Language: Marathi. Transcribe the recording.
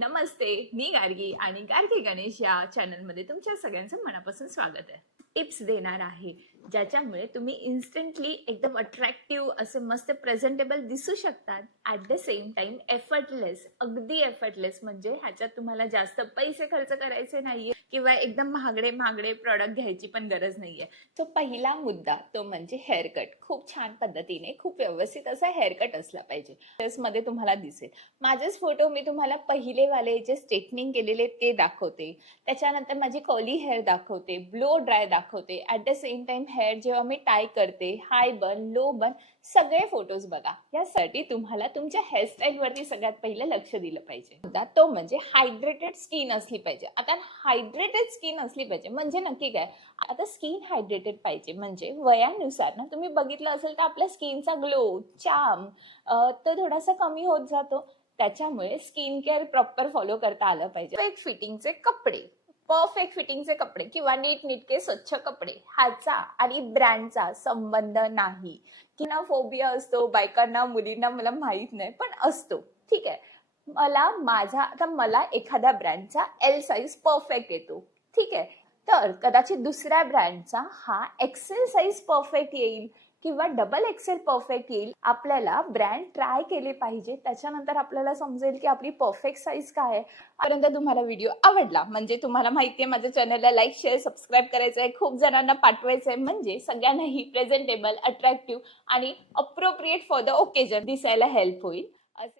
नमस्ते, मी गार्गी आणि गार्गी गणेश या चॅनलमध्ये तुमच्या सगळ्यांचं मनापासून स्वागत आहे. टिप्स देणार आहे ज्याच्यामुळे तुम्ही इन्स्टंटली एकदम अट्रॅक्टिव्ह असे मस्त प्रेझेंटेबल दिसू शकतात. At the same time effortless, अगदी एफर्टलेस, म्हणजे ह्याच्यात तुम्हाला जास्त पैसे खर्च करायचे नाहीये किंवा एकदम महागडे महागडे प्रॉडक्ट घ्यायची पण गरज नाहीये. तो पहिला मुद्दा तो म्हणजे हेअरकट. खूप छान पद्धतीने खूप व्यवस्थित असा हेअरकट असला पाहिजे. ड्रेसमध्ये तुम्हाला दिसेल. माझेच फोटो मी तुम्हाला पहिले वाले जे स्ट्रेटनिंग केलेले ते दाखवते, त्याच्यानंतर माझी कर्ली हेअर दाखवते, ब्लो ड्राय दाखवते, at the same time hair जेव्हा मी टाय करते, हाय बन, लो बन, सगळे फोटोज बघा. यासाठी तुम्हाला तुमच्या हेअरस्टाईलवरती सगळ्यात पहिले लक्ष दिलं पाहिजे. मुद्दा तो म्हणजे हायड्रेटेड स्किन असली पाहिजे. आता हायड्रेटेड स्किन असली पाहिजे म्हणजे नक्की काय? आता स्किन हायड्रेटेड पाहिजे म्हणजे वयानुसार ना तुम्ही बघितलं असेल तर आपल्या स्किनचा ग्लो, चार्म तो थोडासा कमी होत जातो. त्याच्यामुळे स्किन केअर प्रॉपर फॉलो करता आलं पाहिजे. परफेक्ट फिटिंगचे कपडे किंवा नीटनेटके स्वच्छ कपडे ह्याचा आणि ब्रँडचा संबंध नाही. की ना फोबिया असतो बायकांना, मुलींना, मला माहित नाही पण असतो. ठीक आहे, मला एखाद्या ब्रँडचा एल साईज परफेक्ट येतो. ठीक आहे, तर कदाचित दुसऱ्या ब्रँडचा हा एक्सेल साईज परफेक्ट येईल किंवा डबल एक्सेल परफेक्ट येईल. आपल्याला ब्रँड ट्राय केले पाहिजे, त्याच्यानंतर आपल्याला समजेल की आपली परफेक्ट साईज काय आहे. आतापर्यंत तुम्हाला व्हिडिओ आवडला म्हणजे तुम्हाला माहिती आहे माझ्या चॅनलला लाईक, शेअर, सबस्क्राईब करायचं आहे, खूप जणांना पाठवायचं आहे, म्हणजे सगळ्यांनाही प्रेझेंटेबल, अट्रॅक्टिव्ह आणि अप्रोप्रिएट फॉर द ओकेजन दिसायला हेल्प होईल.